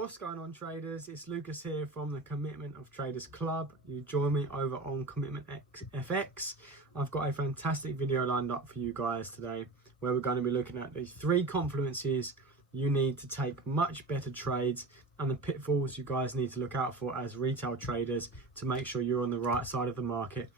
What's going on, traders? It's Lucas here from the Commitment of Traders Club. You join me over on Commitment FX. I've got a fantastic video lined up for you guys today where we're going to be looking at the 3 confluences you need to take much better trades and the pitfalls you guys need to look out for as retail traders to make sure you're on the right side of the market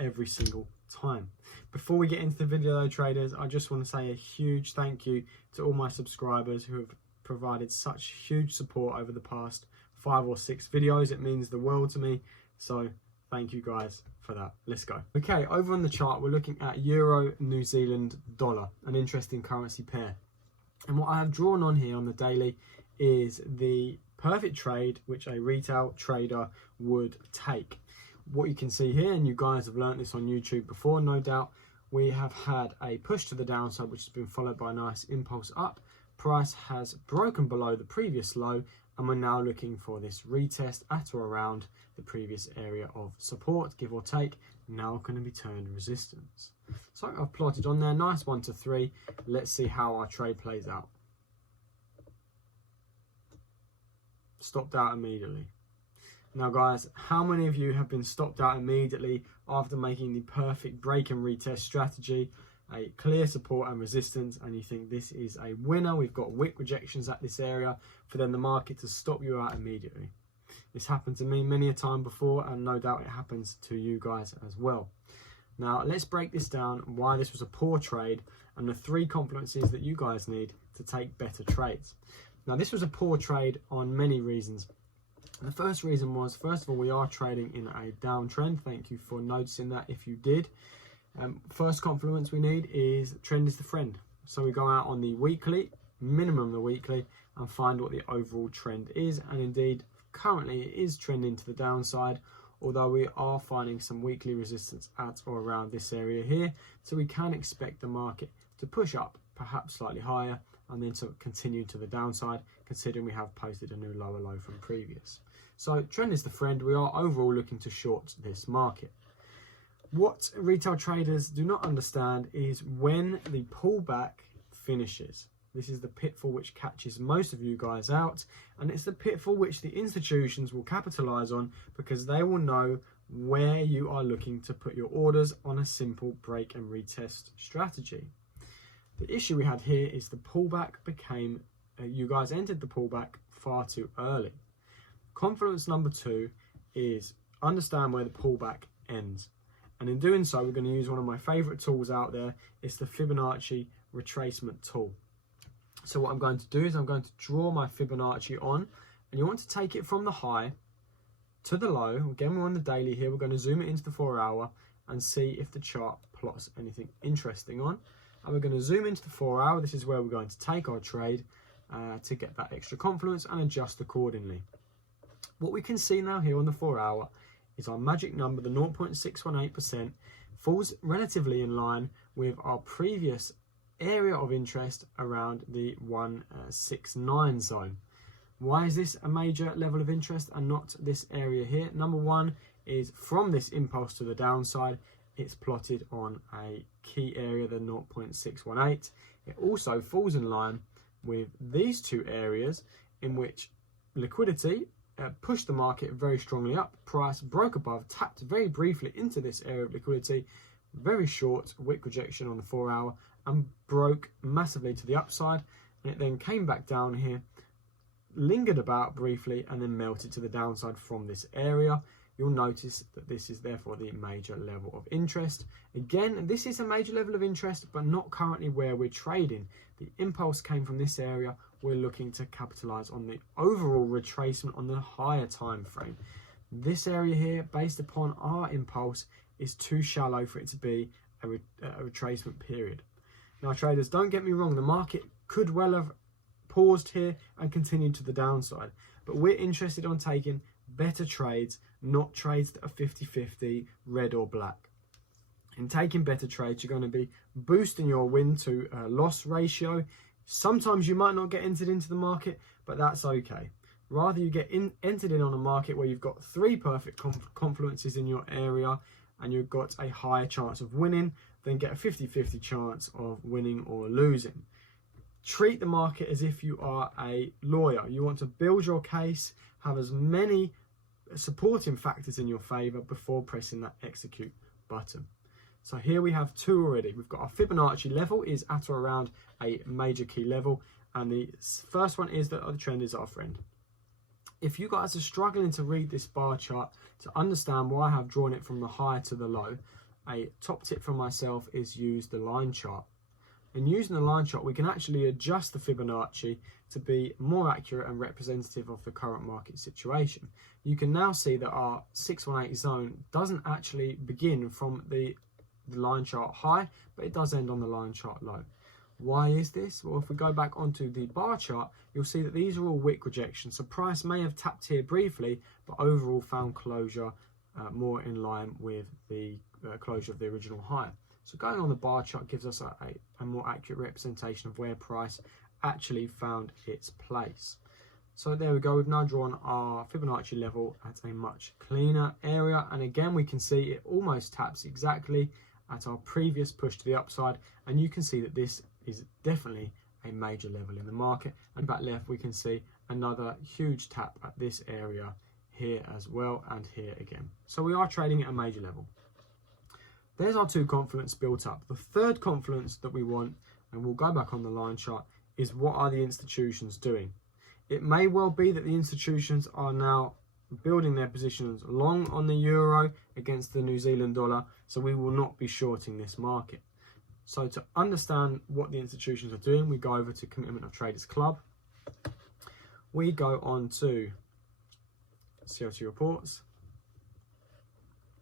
every single time. Before we get into the video though, traders, I just want to say a huge thank you to all my subscribers who have provided such huge support over the past 5 or 6 videos. It means the world to me, so thank you guys for that. Let's go. Okay, over on the chart we're looking at Euro New Zealand dollar, an interesting currency pair, and what I have drawn on here on the daily is the perfect trade which a retail trader would take. What you can see here, and you guys have learnt this on YouTube before no doubt, we have had a push to the downside which has been followed by a nice impulse up. Price has broken below the previous low and we're now looking for this retest at or around the previous area of support, give or take, now going to be turned resistance. So I've plotted on there, nice 1 to 3. Let's see how our trade plays out. Stopped out immediately. Now guys, how many of you have been stopped out immediately after making the perfect break and retest strategy, a clear support and resistance, and you think this is a winner? We've got wick rejections at this area for then the market to stop you out immediately. This happened to me many a time before, and no doubt it happens to you guys as well. Now let's break this down, why this was a poor trade and the 3 confluences that you guys need to take better trades. Now this was a poor trade on many reasons. And the first reason was, first of all, we are trading in a downtrend. Thank you for noticing that if you did. First confluence we need is trend is the friend. So we go out on the weekly, minimum the weekly, and find what the overall trend is. And indeed, currently it is trending to the downside, although we are finding some weekly resistance at or around this area here. So we can expect the market to push up, perhaps slightly higher, and then to continue to the downside, considering we have posted a new lower low from previous. So trend is the friend. We are overall looking to short this market. What retail traders do not understand is when the pullback finishes. This is the pitfall which catches most of you guys out, and it's the pitfall which the institutions will capitalize on because they will know where you are looking to put your orders on a simple break and retest strategy. The issue we had here is the pullback became, you guys entered the pullback far too early. Confluence number 2 is understand where the pullback ends. And in doing so, we're going to use one of my favorite tools out there. It's the Fibonacci Retracement tool. So what I'm going to do is I'm going to draw my Fibonacci on, and you want to take it from the high to the low. Again, we're on the daily here. We're going to zoom it into the 4-hour and see if the chart plots anything interesting on. And we're going to zoom into the 4-hour. This is where we're going to take our trade to get that extra confluence and adjust accordingly. What we can see now here on the 4-hour is our magic number, the 0.618%, falls relatively in line with our previous area of interest around the 169 zone. Why is this a major level of interest and not this area here? Number one is from this impulse to the downside, it's plotted on a key area, the 0.618. It also falls in line with these 2 areas in which liquidity pushed the market very strongly up. Price broke above, tapped very briefly into this area of liquidity, very short wick rejection on the 4-hour, and broke massively to the upside. And it then came back down here, lingered about briefly, and then melted to the downside from this area. You'll notice that this is therefore the major level of interest. Again, this is a major level of interest, but not currently where we're trading. The impulse came from this area. We're looking to capitalize on the overall retracement on the higher time frame. This area here, based upon our impulse, is too shallow for it to be a retracement period. Now traders, don't get me wrong, the market could well have paused here and continued to the downside, but we're interested on taking better trades, not trades that are 50-50 red or black. In taking better trades, you're going to be boosting your win to loss ratio. Sometimes you might not get entered into the market, but that's okay. Rather you get entered in on a market where you've got 3 perfect confluences in your area and you've got a higher chance of winning than get a 50-50 chance of winning or losing. treat the market as if you are a lawyer. You want to build your case, have as many supporting factors in your favor before pressing that execute button. So here we have two already. We've got our Fibonacci level is at or around a major key level, and the first one is that the trend is our friend. If you guys are struggling to read this bar chart to understand why I have drawn it from the high to the low, a top tip from myself is use the line chart. And using the line chart, we can actually adjust the Fibonacci to be more accurate and representative of the current market situation. You can now see that our 618 zone doesn't actually begin from the line chart high, but it does end on the line chart low. Why is this? Well, if we go back onto the bar chart, you'll see that these are all wick rejections. So price may have tapped here briefly, but overall found closure more in line with the closure of the original high. So going on the bar chart gives us a more accurate representation of where price actually found its place. So there we go, we've now drawn our Fibonacci level at a much cleaner area, and again we can see it almost taps exactly at our previous push to the upside, and you can see that this is definitely a major level in the market. And back left we can see another huge tap at this area here as well, and here again. So we are trading at a major level. There's our two confluence built up. The third confluence that we want, and we'll go back on the line chart, is what are the institutions doing? It may well be that the institutions are now building their positions long on the euro against the New Zealand dollar, so we will not be shorting this market. So to understand what the institutions are doing, we go over to Commitment of Traders Club. We go on to COT reports,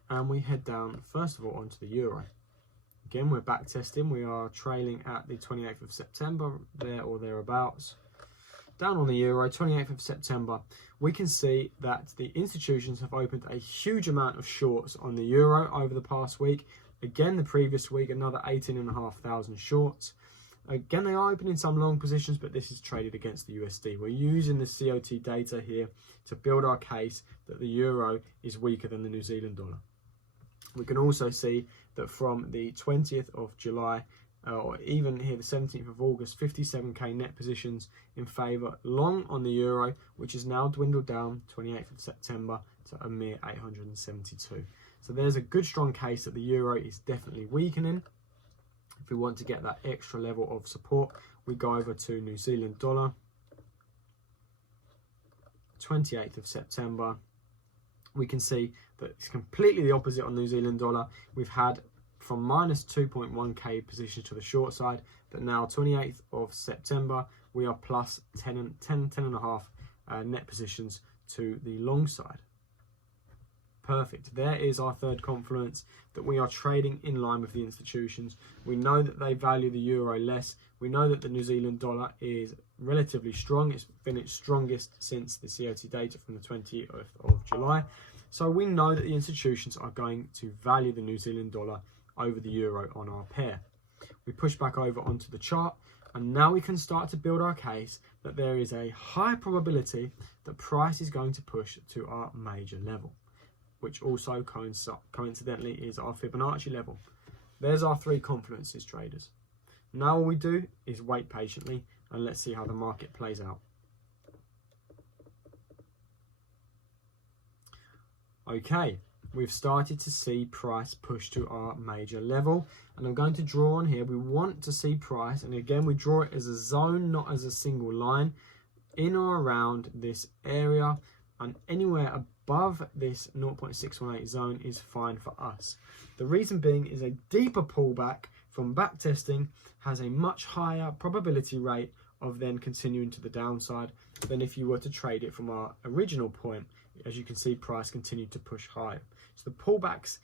and we head down first of all onto the euro. Again, we're back testing. We are trailing at the 28th of September, there or thereabouts. Down on the euro, 28th of September, we can see that the institutions have opened a huge amount of shorts on the euro over the past week. Again, the previous week, another 18,500 shorts. Again, they are opening some long positions, but this is traded against the USD. We're using the COT data here to build our case that the euro is weaker than the New Zealand dollar. We can also see that from the 20th of July, or even here the 17th of August, 57k net positions in favour long on the euro, which is now dwindled down 28th of September to a mere 872. So there's a good strong case that the euro is definitely weakening. If we want to get that extra level of support, we go over to New Zealand dollar, 28th of September. We can see that it's completely the opposite on New Zealand dollar. We've had from minus 2.1k positions to the short side, but now 28th of September, we are plus 10.5 net positions to the long side. Perfect. There is our third confluence, that we are trading in line with the institutions. We know that they value the euro less. We know that the New Zealand dollar is relatively strong. It's been its strongest since the COT data from the 20th of July. So we know that the institutions are going to value the New Zealand dollar over the euro on our pair. We push back over onto the chart, and now we can start to build our case that there is a high probability that price is going to push to our major level, which also coincidentally is our Fibonacci level. There's our three confluences, traders. Now all we do is wait patiently and let's see how the market plays out. Okay, we've started to see price push to our major level, and I'm going to draw on here. We want to see price, and again we draw it as a zone, not as a single line, in or around this area, and anywhere above this 0.618 zone is fine for us. The reason being is a deeper pullback from back testing has a much higher probability rate of then continuing to the downside than if you were to trade it from our original point. As you can see, price continued to push higher. So the pullbacks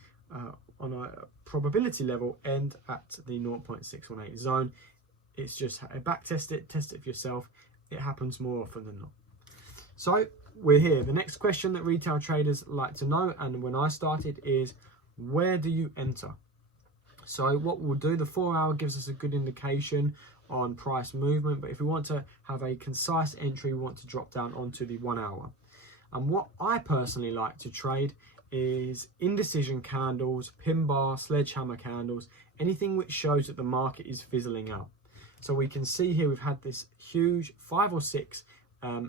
on a probability level end at the 0.618 zone. It's just a back test it for yourself. It happens more often than not. So we're here. The next question that retail traders like to know, and when I started, is where do you enter? So what we'll do, the 4 hour gives us a good indication on price movement, but if we want to have a concise entry, we want to drop down onto the 1 hour. And what I personally like to trade is indecision candles, pin bar, sledgehammer candles, anything which shows that the market is fizzling out. So we can see here we've had this huge 5 or 6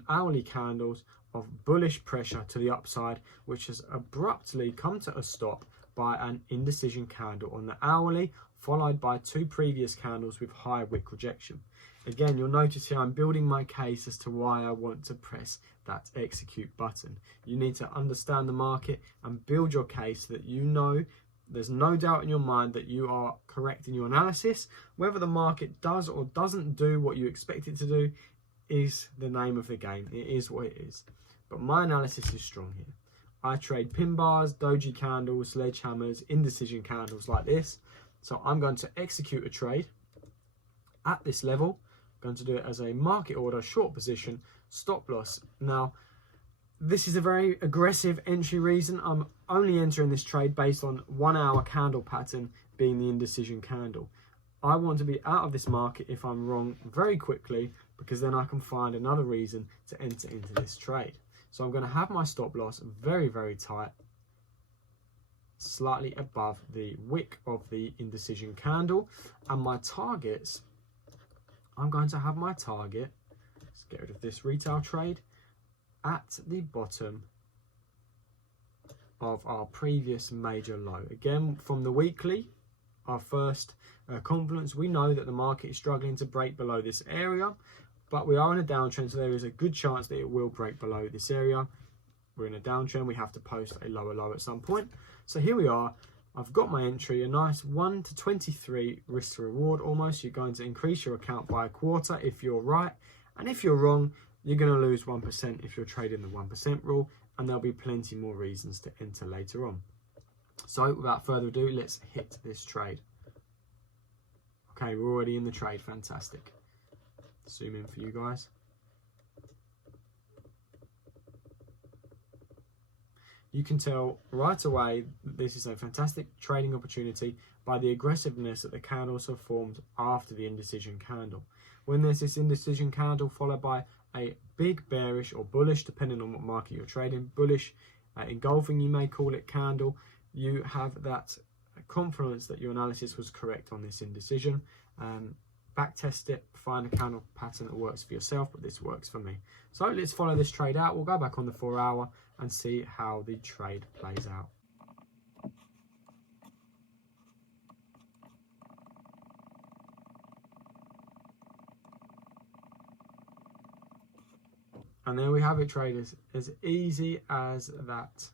hourly candles of bullish pressure to the upside, which has abruptly come to a stop by an indecision candle on the hourly, followed by 2 previous candles with high wick rejection. Again, you'll notice here I'm building my case as to why I want to press that execute button. You need to understand the market and build your case so that you know there's no doubt in your mind that you are correct in your analysis. Whether the market does or doesn't do what you expect it to do is the name of the game. It is what it is. But my analysis is strong here. I trade pin bars, doji candles, sledgehammers, indecision candles like this. So I'm going to execute a trade at this level. I'm going to do it as a market order, short position, stop loss. Now, this is a very aggressive entry reason. I'm only entering this trade based on 1 hour candle pattern being the indecision candle. I want to be out of this market if I'm wrong very quickly, because then I can find another reason to enter into this trade. So I'm going to have my stop loss very, very tight, slightly above the wick of the indecision candle. And my targets, I'm going to have my target, let's get rid of this retail trade, at the bottom of our previous major low. Again, from the weekly, our first confluence, we know that the market is struggling to break below this area, but we are in a downtrend, so there is a good chance that it will break below this area. We're in a downtrend, we have to post a lower low at some point. So here we are, I've got my entry, a nice 1 to 23 risk to reward almost. You're going to increase your account by a quarter if you're right, and if you're wrong, you're going to lose 1% if you're trading the 1% rule, and there'll be plenty more reasons to enter later on. So without further ado, let's hit this trade. Okay, we're already in the trade, fantastic. Zoom in for you guys. You can tell right away this is a fantastic trading opportunity by the aggressiveness that the candles have formed after the indecision candle. When there's this indecision candle followed by a big bearish or bullish, depending on what market you're trading, bullish, engulfing you may call it, candle, you have that confidence that your analysis was correct on this indecision. Back test it, find a candle pattern that works for yourself, but this works for me. So let's follow this trade out. We'll go back on the 4 hour and see how the trade plays out. And there we have it, traders, as easy as that.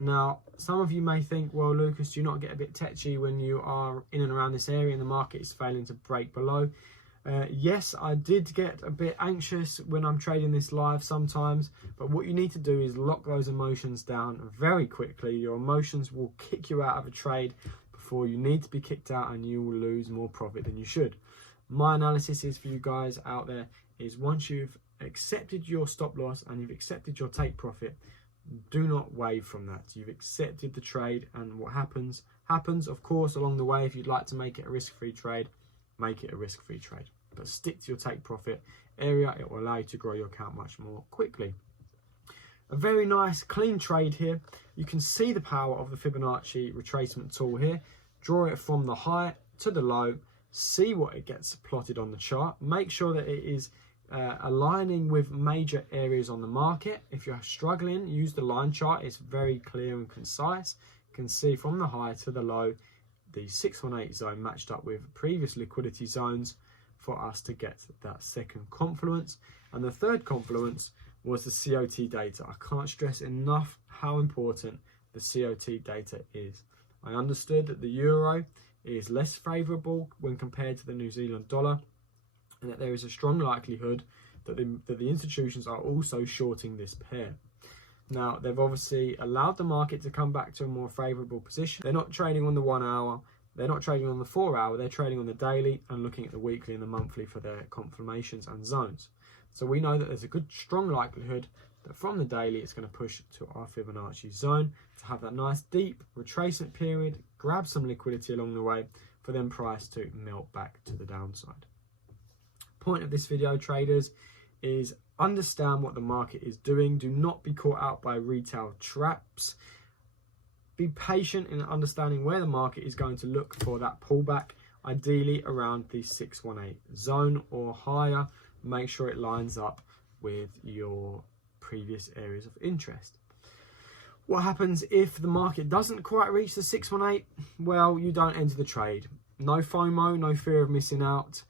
Now, some of you may think, well, Lucas, do you not get a bit tetchy when you are in and around this area and the market is failing to break below? Yes, I did get a bit anxious when I'm trading this live sometimes, but what you need to do is lock those emotions down very quickly. Your emotions will kick you out of a trade before you need to be kicked out, and you will lose more profit than you should. My analysis is for you guys out there is once you've accepted your stop loss and you've accepted your take profit, do not wave from that. You've accepted the trade, and what happens. Of course, along the way, if you'd like to make it a risk-free trade, make it a risk-free trade. But stick to your take profit area. It will allow you to grow your account much more quickly. A very nice clean trade here. You can see the power of the Fibonacci retracement tool here. Draw it from the high to the low. See what it gets plotted on the chart. Make sure that it is aligning with major areas on the market. If you're struggling, use the line chart. It's very clear and concise. You can see from the high to the low, the 618 zone matched up with previous liquidity zones for us to get that second confluence. And the third confluence was the COT data. I can't stress enough how important the COT data is. I understood that the euro is less favourable when compared to the New Zealand dollar, and that there is a strong likelihood that the institutions are also shorting this pair. Now, they've obviously allowed the market to come back to a more favourable position. They're not trading on the 1 hour, they're not trading on the 4 hour, they're trading on the daily and looking at the weekly and the monthly for their confirmations and zones. So we know that there's a good strong likelihood that from the daily it's going to push to our Fibonacci zone to have that nice deep retracement period, grab some liquidity along the way for then price to melt back to the downside. Point of this video, traders, is understand what the market is doing. Do not be caught out by retail traps. Be patient in understanding where the market is going to look for that pullback. ideally around the 618 zone or higher. Make sure it lines up with your previous areas of interest. What happens if the market doesn't quite reach the 618? Well, you don't enter the trade. No FOMO, no fear of missing out.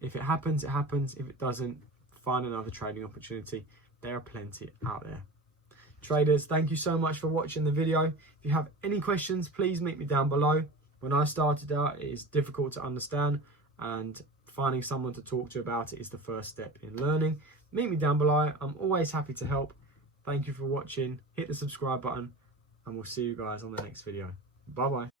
If it happens, it happens. If it doesn't, find another trading opportunity. There are plenty out there. Traders, thank you so much for watching the video. If you have any questions, please meet me down below. When I started out, it is difficult to understand, and finding someone to talk to about it is the first step in learning. Meet me down below. I'm always happy to help. Thank you for watching. Hit the subscribe button, and we'll see you guys on the next video. Bye bye.